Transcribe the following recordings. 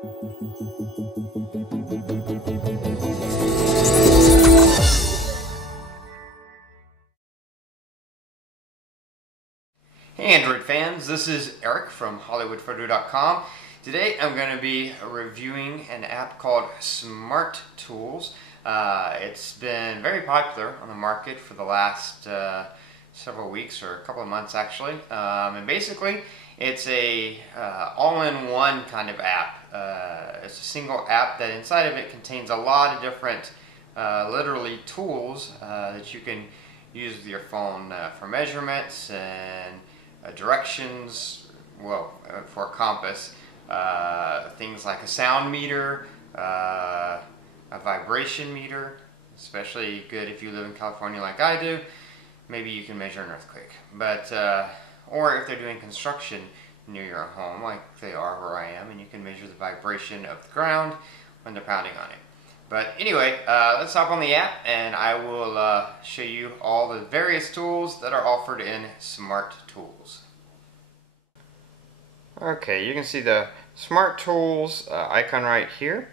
Hey Android fans, this is Eric from hollywoodfrodo.com. Today I'm going to be reviewing an app called Smart Tools. It's been very popular on the market for the last several weeks or a couple of months actually. And basically it's a all-in-one kind of app. It's a single app that inside of it contains a lot of different literally tools that you can use with your phone for measurements and directions, well, for a compass, things like a sound meter, a vibration meter, especially good if you live in California like I do. Maybe you can measure an earthquake, but or if they're doing construction near your home like they are where I am, and you can measure the vibration of the ground when they're pounding on it. But anyway, let's hop on the app and I will show you all the various tools that are offered in Smart Tools. Okay, you can see the Smart Tools icon right here,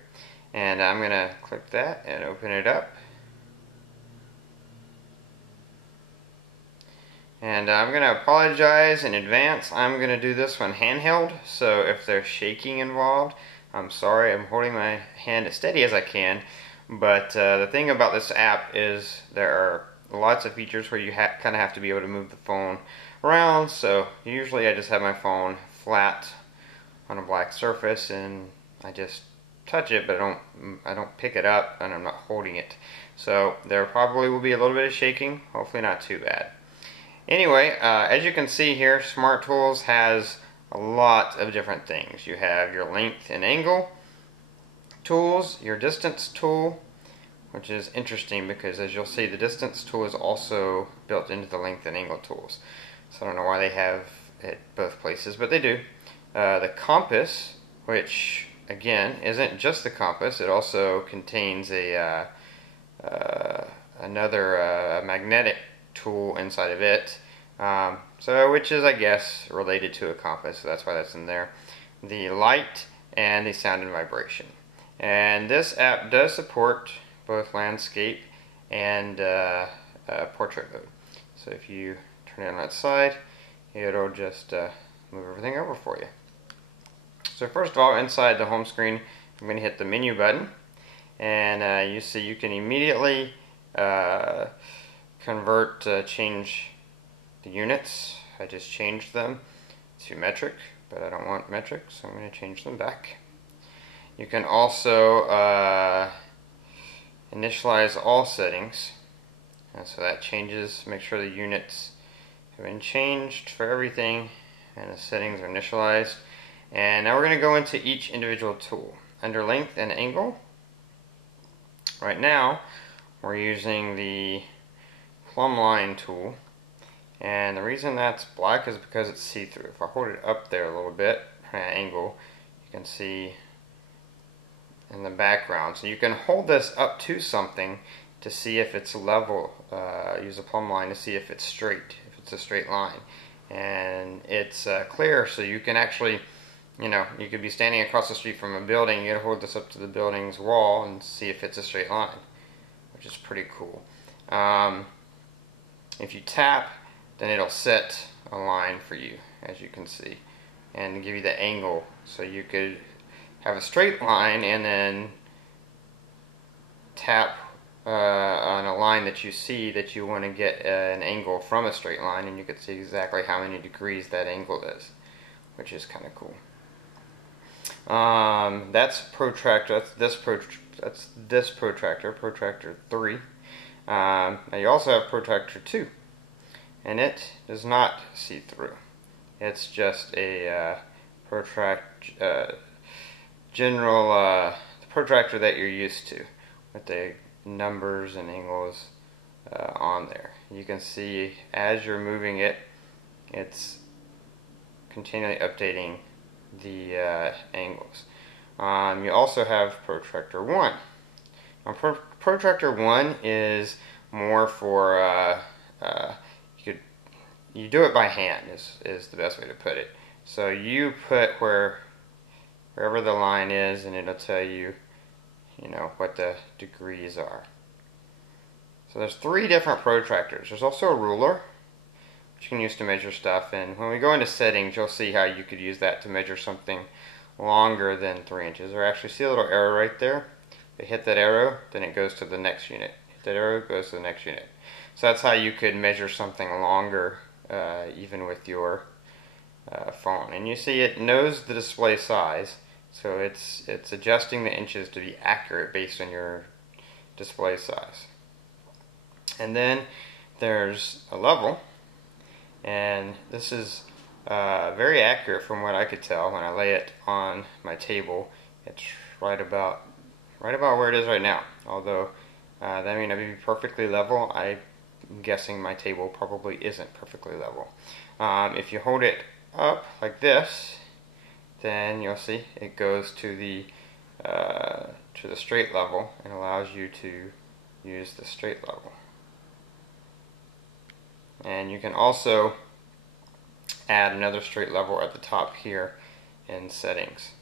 and I'm going to click that and open it up. And I'm going to apologize in advance. I'm going to do this one handheld, so if there's shaking involved, I'm sorry. I'm holding my hand as steady as I can, but the thing about this app is there are lots of features where you kind of have to be able to move the phone around. So usually I just have my phone flat on a black surface and I just touch it, but I don't pick it up and I'm not holding it. So there probably will be a little bit of shaking, hopefully not too bad. Anyway, as you can see here, Smart Tools has a lot of different things. You have your length and angle tools, your distance tool, which is interesting because as you'll see, the distance tool is also built into the length and angle tools. So I don't know why they have it both places, but they do. The compass, which again isn't just the compass, it also contains a another magnetic tool inside of it. So which is, I guess, related to a compass, so that's why that's in there. The light and the sound and vibration. And this app does support both landscape and portrait mode. So if you turn it on that side, it'll just move everything over for you. So first of all, inside the home screen, I'm going to hit the menu button, and you see you can immediately change the units. I just changed them to metric, but I don't want metric, so I'm going to change them back. You can also initialize all settings, and so that changes, make sure the units have been changed for everything and the settings are initialized. And now we're going to go into each individual tool. Under length and angle, right now we're using the plumb line tool, and the reason that's black is because it's see-through. If I hold it up there a little bit at an angle, you can see in the background. So you can hold this up to something to see if it's level. Use a plumb line to see if it's straight, if it's a straight line. And it's clear, so you can actually, you could be standing across the street from a building, you gotta hold this up to the building's wall and see if it's a straight line, which is pretty cool. If you tap, then it'll set a line for you, as you can see, and give you the angle. So you could have a straight line and then tap on a line that you see that you want to get an angle from a straight line, and you can see exactly how many degrees that angle is, which is kind of cool. That's protractor. That's this protractor, protractor 3. Now you also have protractor 2, and it does not see through. It's just a general protractor that you're used to, with the numbers and angles on there. You can see as you're moving it, it's continually updating the angles. You also have protractor 1. Now, protractor 1 is more for you do it by hand is the best way to put it. So you put where wherever the line is, and it'll tell you, what the degrees are. So there's 3 different protractors. There's also a ruler, which you can use to measure stuff, and when we go into settings, you'll see how you could use that to measure something longer than 3 inches. Or actually, see a little arrow right there? If you hit that arrow, then it goes to the next unit. Hit that arrow, it goes to the next unit. So that's how you could measure something longer, even with your phone. And you see it knows the display size, so it's adjusting the inches to be accurate based on your display size. And then there's a level, and this is very accurate from what I could tell when I lay it on my table. It's right about where it is right now. Although that may not be perfectly level. I'm guessing my table probably isn't perfectly level. If you hold it up like this, then you'll see it goes to the straight level and allows you to use the straight level. And you can also add another straight level at the top here in settings.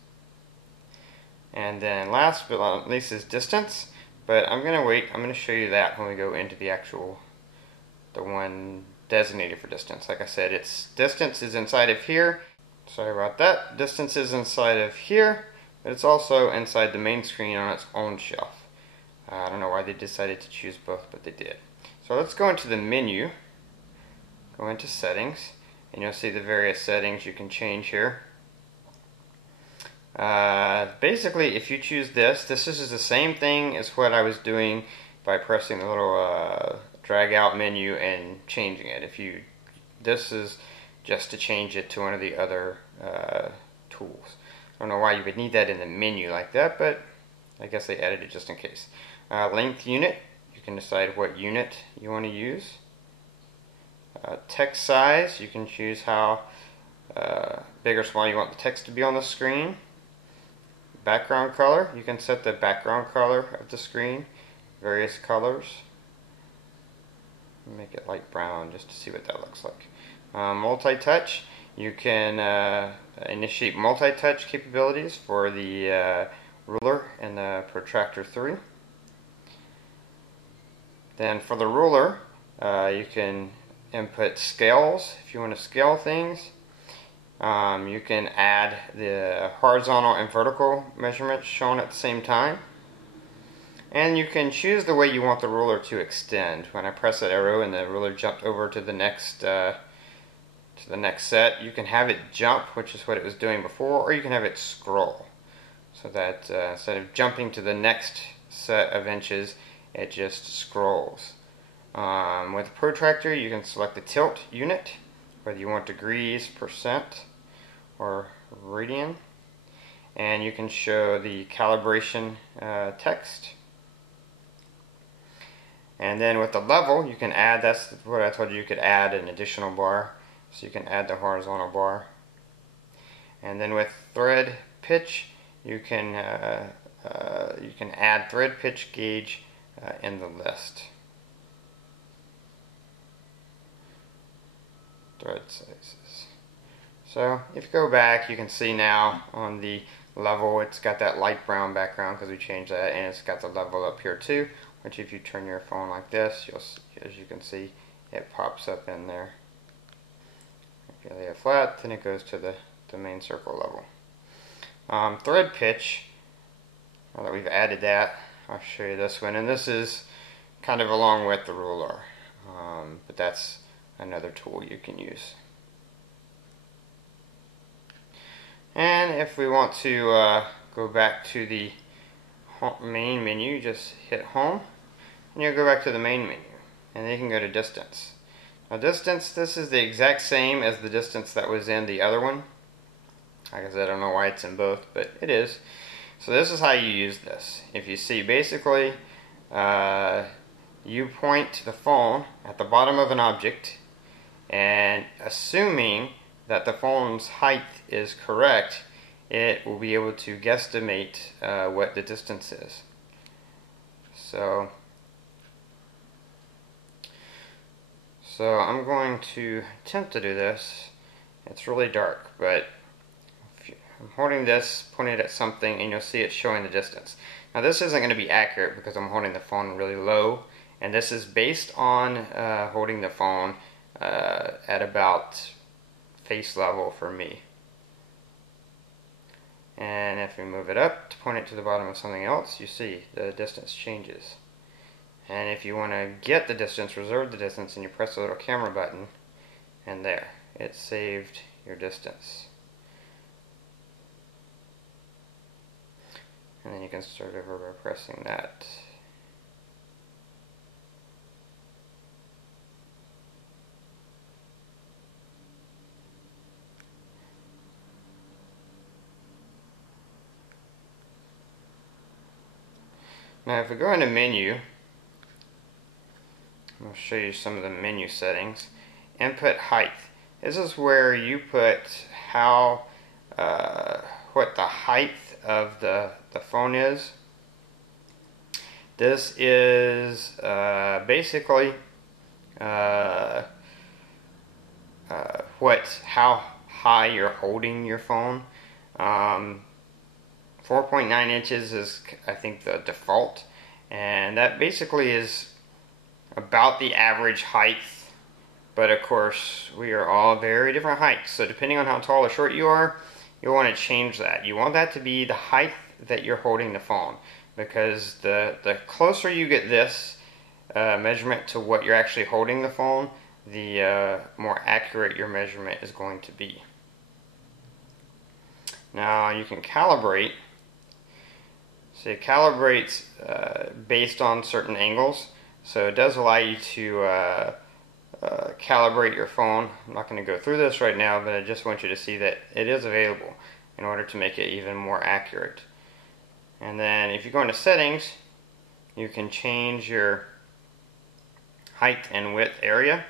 And then last but not least is distance, but I'm going to wait. I'm going to show you that when we go into the one designated for distance. Like I said, its distance is inside of here. Sorry about that. Distance is inside of here, but it's also inside the main screen on its own shelf. I don't know why they decided to choose both, but they did. So let's go into the menu, go into settings, and you'll see the various settings you can change here. Basically, if you choose this is the same thing as what I was doing by pressing the little drag out menu and changing it. This is just to change it to one of the other tools. I don't know why you would need that in the menu like that, but I guess they added it just in case. Length unit, you can decide what unit you want to use. Text size, you can choose how big or small you want the text to be on the screen. Background color, you can set the background color of the screen, various colors. Make it light brown just to see what that looks like. Multi-touch, you can initiate multi-touch capabilities for the ruler and the protractor 3. Then for the ruler, you can input scales if you want to scale things. You can add the horizontal and vertical measurements shown at the same time. And you can choose the way you want the ruler to extend. When I press that arrow and the ruler jumped over to the next set, you can have it jump, which is what it was doing before, or you can have it scroll. So that instead of jumping to the next set of inches, it just scrolls. With the protractor, you can select the tilt unit, whether you want degrees, percent, or radian, and you can show the calibration text. And then with the level, you can add, that's what I told you could add an additional bar, so you can add the horizontal bar. And then with thread pitch, you can add thread pitch gauge in the list. Thread sizes. So if you go back, you can see now on the level it's got that light brown background because we changed that, and it's got the level up here too, which if you turn your phone like this, as you can see, it pops up in there. If you lay it flat, then it goes to the main circle level. Thread pitch, now that we've added that, I'll show you this one, and this is kind of along with the ruler, but that's another tool you can use. And if we want to go back to the main menu, just hit home and you'll go back to the main menu, and then you can go to distance. Now distance, this is the exact same as the distance that was in the other one. Like I said, I don't know why it's in both, but it is. So this is how you use this. If you see, basically you point the phone at the bottom of an object, and assuming that the phone's height is correct, it will be able to guesstimate what the distance is. So I'm going to attempt to do this. It's really dark, but I'm holding this, pointed at something, and you'll see it showing the distance. Now this isn't going to be accurate because I'm holding the phone really low, and this is based on holding the phone at about face level for me. And if we move it up to point it to the bottom of something else, you see the distance changes. And if you want to get the distance, reserve the distance, and you press the little camera button, and there, it saved your distance. And then you can start over by pressing that. Now if we go into menu, I'll show you some of the menu settings. Input height. This is where you put how, what the height of the phone is. This is basically how high you're holding your phone. 4.9 inches is, I think, the default, and that basically is about the average height, but of course we are all very different heights, so depending on how tall or short you are, you'll want to change that. You want that to be the height that you're holding the phone, because the closer you get this measurement to what you're actually holding the phone, the more accurate your measurement is going to be. Now you can calibrate. So it calibrates based on certain angles. So it does allow you to calibrate your phone. I'm not going to go through this right now, but I just want you to see that it is available in order to make it even more accurate. And then if you go into settings, you can change your height and width area.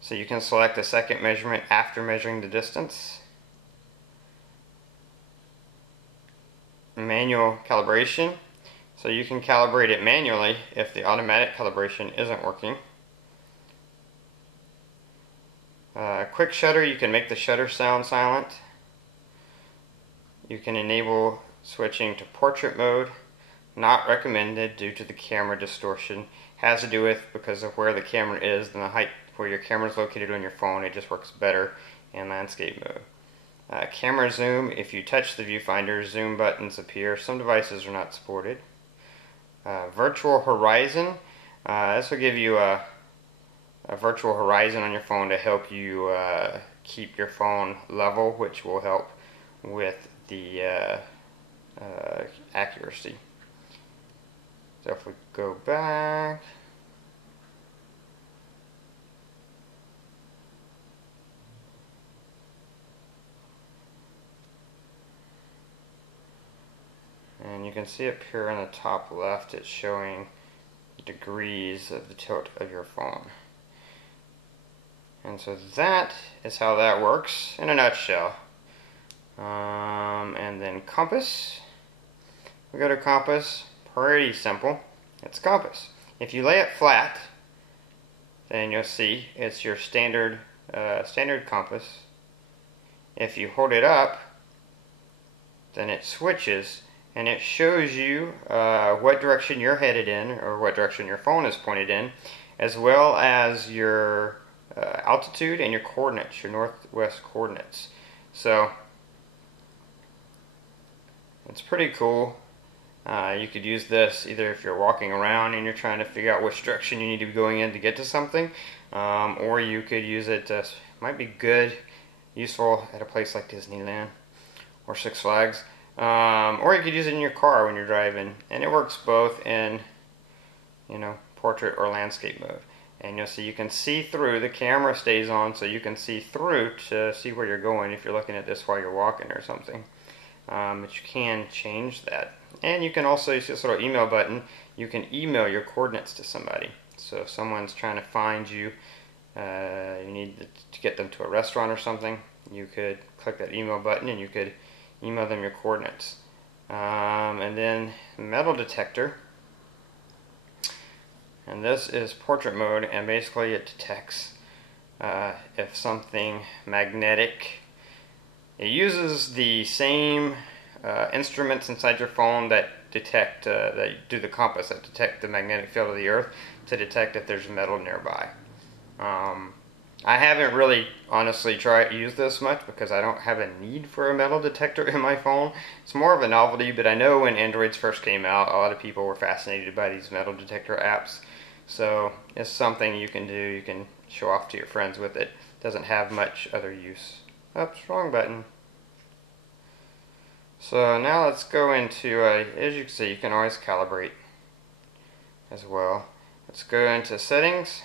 So you can select a second measurement after measuring the distance. Manual calibration, so you can calibrate it manually if the automatic calibration isn't working. Quick shutter, you can make the shutter sound silent. You can enable switching to portrait mode. Not recommended due to the camera distortion. Has to do with because of where the camera is and the height where your camera is located on your phone. It just works better in landscape mode. Camera zoom, if you touch the viewfinder, zoom buttons appear. Some devices are not supported. Virtual horizon, this will give you a virtual horizon on your phone to help you keep your phone level, which will help with the accuracy. So if we go back, and you can see up here on the top left, it's showing degrees of the tilt of your phone. And so that is how that works in a nutshell. And then compass. We go to compass, pretty simple. It's compass. If you lay it flat, then you'll see it's your standard compass. If you hold it up, then it switches and it shows you what direction you're headed in, or what direction your phone is pointed in, as well as your altitude and your coordinates, your northwest coordinates. So it's pretty cool. You could use this either if you're walking around and you're trying to figure out which direction you need to be going in to get to something, or you could use it to, might be good, useful at a place like Disneyland or Six Flags. Or you could use it in your car when you're driving, and it works both in, portrait or landscape mode. And you'll see you can see through, the camera stays on so you can see through to see where you're going if you're looking at this while you're walking or something. But you can change that. And you can also use this little email button. You can email your coordinates to somebody. So if someone's trying to find you, you need to get them to a restaurant or something, you could click that email button and you could email them your coordinates. And then metal detector. And this is portrait mode, and basically it detects if something magnetic It uses the same instruments inside your phone that detect, that do the compass, that detect the magnetic field of the Earth, to detect if there's metal nearby. I haven't really honestly used this much because I don't have a need for a metal detector in my phone. It's more of a novelty, but I know when Androids first came out, a lot of people were fascinated by these metal detector apps. So it's something you can do. You can show off to your friends with it. Doesn't have much other use. Oops, wrong button. So now let's go into, as you can see, you can always calibrate as well. Let's go into settings.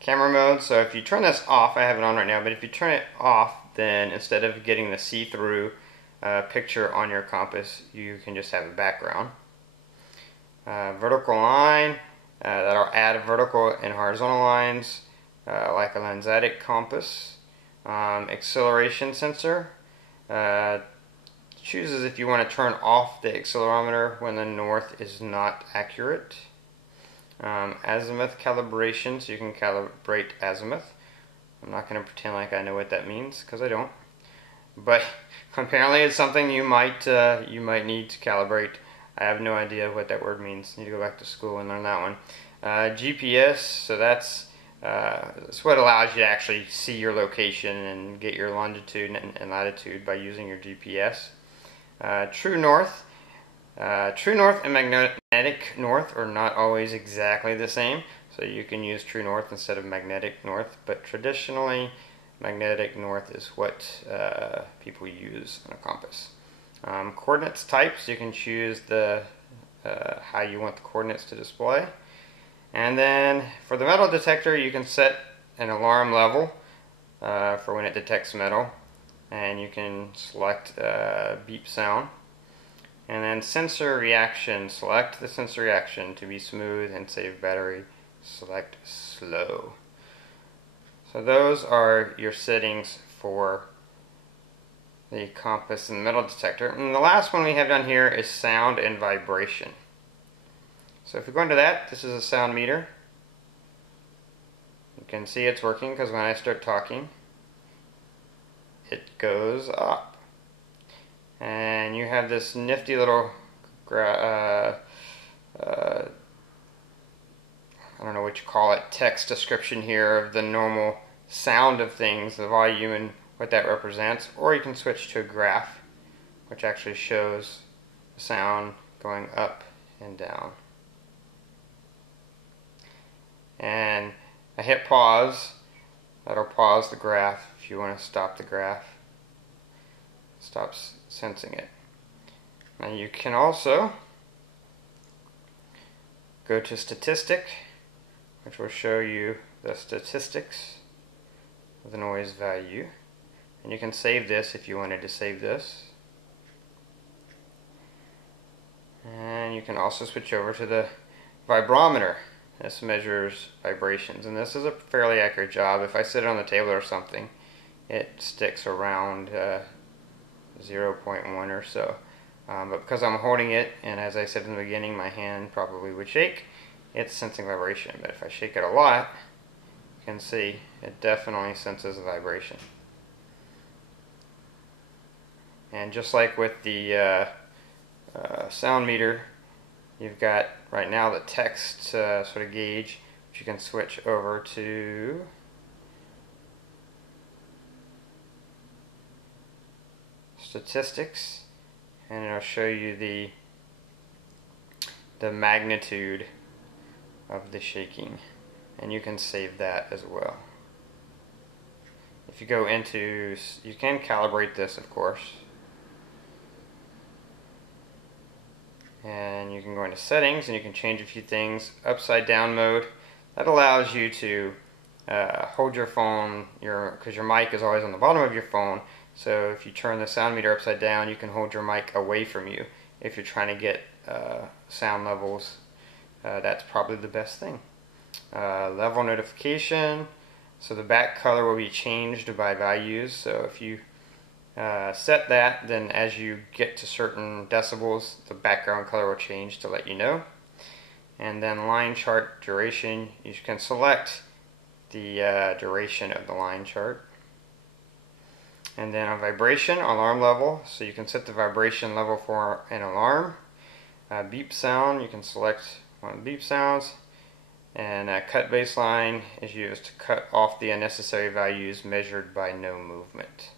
Camera mode. So if you turn this off, I have it on right now, but if you turn it off, then instead of getting the see-through picture on your compass, you can just have a background. Vertical line, that'll add vertical and horizontal lines like a lensatic compass. Acceleration sensor, chooses if you want to turn off the accelerometer when the north is not accurate. Azimuth calibration, so you can calibrate azimuth. I'm not going to pretend like I know what that means, because I don't. But apparently it's something you might need to calibrate. I have no idea what that word means. Need to go back to school and learn that one. GPS, so that's what allows you to actually see your location and get your longitude and latitude by using your GPS. True north. True north and magnetic north are not always exactly the same, so you can use true north instead of magnetic north, but traditionally magnetic north is what people use on a compass. Coordinates types, you can choose the how you want the coordinates to display. And then for the metal detector, you can set an alarm level for when it detects metal, and you can select beep sound. And then sensor reaction, select the sensor reaction to be smooth and save battery, select slow. So those are your settings for the compass and the metal detector. And the last one we have down here is sound and vibration. So if we go into that, this is a sound meter. You can see it's working because when I start talking, it goes up. And you have this nifty little I don't know what you call it, text description here of the normal sound of things, the volume and what that represents. Or you can switch to a graph, which actually shows the sound going up and down. And I hit pause. That'll pause the graph if you want to stop the graph. Stops sensing it. Now you can also go to statistic, which will show you the statistics of the noise value. And you can save this if you wanted to save this. And you can also switch over to the vibrometer. This measures vibrations, and this is a fairly accurate job. If I sit it on the table or something, it sticks around 0.1 or so. But because I'm holding it, and as I said in the beginning, my hand probably would shake, it's sensing vibration. But if I shake it a lot, you can see it definitely senses a vibration. And just like with the sound meter, you've got right now the text sort of gauge, which you can switch over to statistics, and it'll show you the magnitude of the shaking, and you can save that as well. If you go into, you can calibrate this, of course, and you can go into settings and you can change a few things. Upside down mode, that allows you to hold your phone, because your mic is always on the bottom of your phone. So if you turn the sound meter upside down, you can hold your mic away from you. If you're trying to get sound levels, that's probably the best thing. Level notification, so the back color will be changed by values. So if you set that, then as you get to certain decibels, the background color will change to let you know. And then line chart duration, you can select the duration of the line chart. And then a vibration alarm level, so you can set the vibration level for an alarm. Beep sound, you can select one of the beep sounds. And cut baseline is used to cut off the unnecessary values measured by no movement.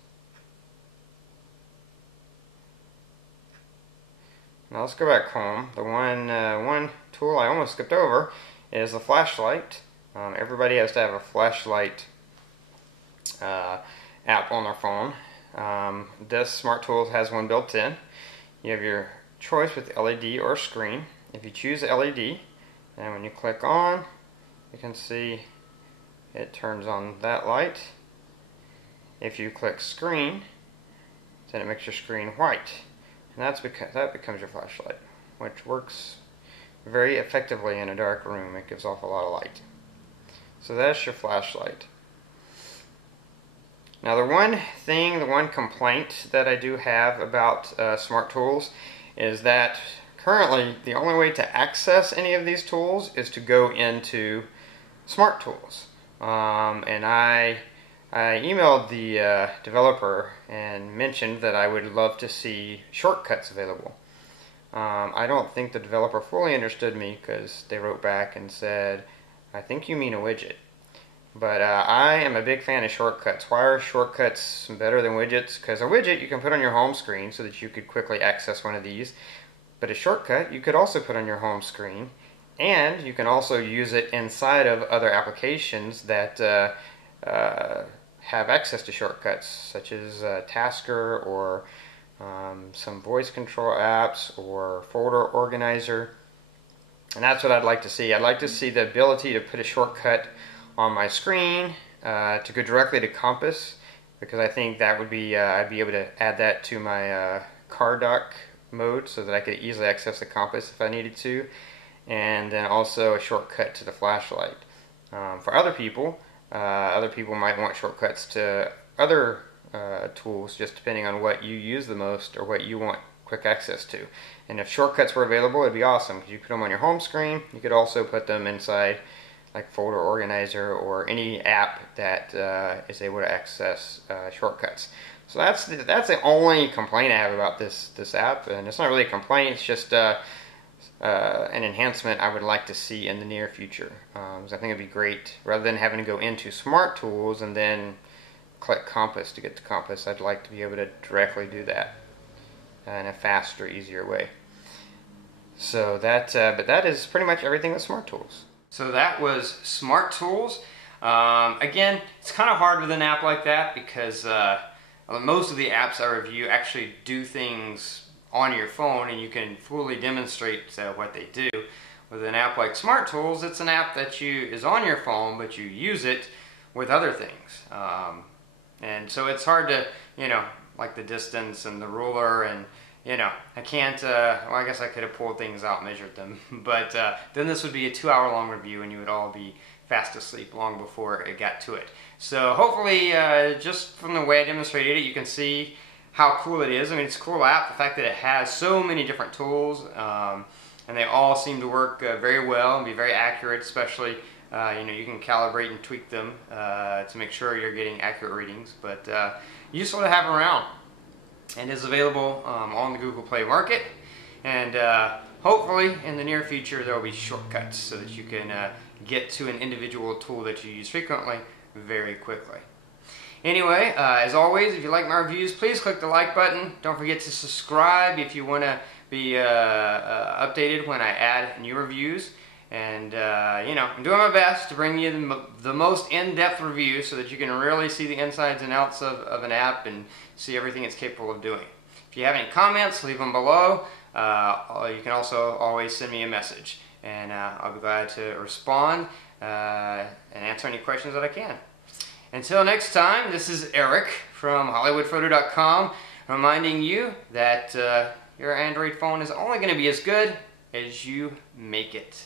Now let's go back home. The one tool I almost skipped over is the flashlight. Everybody has to have a flashlight app on their phone. This Smart Tools has one built in. You have your choice with LED or screen. If you choose LED, and when you click on, you can see it turns on that light. If you click screen, then it makes your screen white. And that becomes your flashlight, which works very effectively in a dark room. It gives off a lot of light. So that's your flashlight. Now the one complaint that I do have about Smart Tools is that currently the only way to access any of these tools is to go into Smart Tools. And I emailed the developer and mentioned that I would love to see shortcuts available. I don't think the developer fully understood me, because they wrote back and said, "I think you mean a widget." But I am a big fan of shortcuts. Why are shortcuts better than widgets? Because a widget you can put on your home screen so that you could quickly access one of these. But a shortcut you could also put on your home screen, and you can also use it inside of other applications that have access to shortcuts, such as Tasker or some voice control apps or folder organizer. And that's what I'd like to see. I'd like to see the ability to put a shortcut on my screen to go directly to Compass, because I think that would be I'd be able to add that to my car dock mode so that I could easily access the compass if I needed to, and then also a shortcut to the flashlight. For other people might want shortcuts to other tools, just depending on what you use the most or what you want quick access to. And if shortcuts were available, it'd be awesome, because you put them on your home screen. You could also put them inside like folder organizer or any app that is able to access shortcuts. So that's the only complaint I have about this app, and it's not really a complaint. It's just an enhancement I would like to see in the near future. So I think it'd be great, rather than having to go into Smart Tools and then click Compass to get to Compass. I'd like to be able to directly do that in a faster, easier way. So but that is pretty much everything with Smart Tools. So that was Smart Tools. Again, it's kind of hard with an app like that, because most of the apps I review actually do things on your phone, and you can fully demonstrate what they do. With an app like Smart Tools, it's an app that is on your phone, but you use it with other things. And so it's hard to, like the distance and the ruler, and I can't, well, I guess I could have pulled things out, measured them, but then this would be a 2-hour long review, and you would all be fast asleep long before it got to it. So hopefully, just from the way I demonstrated it, you can see how cool it is. I mean, it's a cool app, the fact that it has so many different tools, and they all seem to work very well and be very accurate, especially, you can calibrate and tweak them to make sure you're getting accurate readings, but useful to have around. And is available on the Google Play Market, and hopefully in the near future there will be shortcuts so that you can get to an individual tool that you use frequently very quickly. Anyway, as always, if you like my reviews, please click the like button. Don't forget to subscribe if you want to be updated when I add new reviews. And I'm doing my best to bring you the most in-depth review so that you can really see the insides and outs of an app and see everything it's capable of doing. If you have any comments, leave them below. You can also always send me a message, and I'll be glad to respond and answer any questions that I can. Until next time, this is Eric from hollywoodfrodo.com, reminding you that your Android phone is only going to be as good as you make it.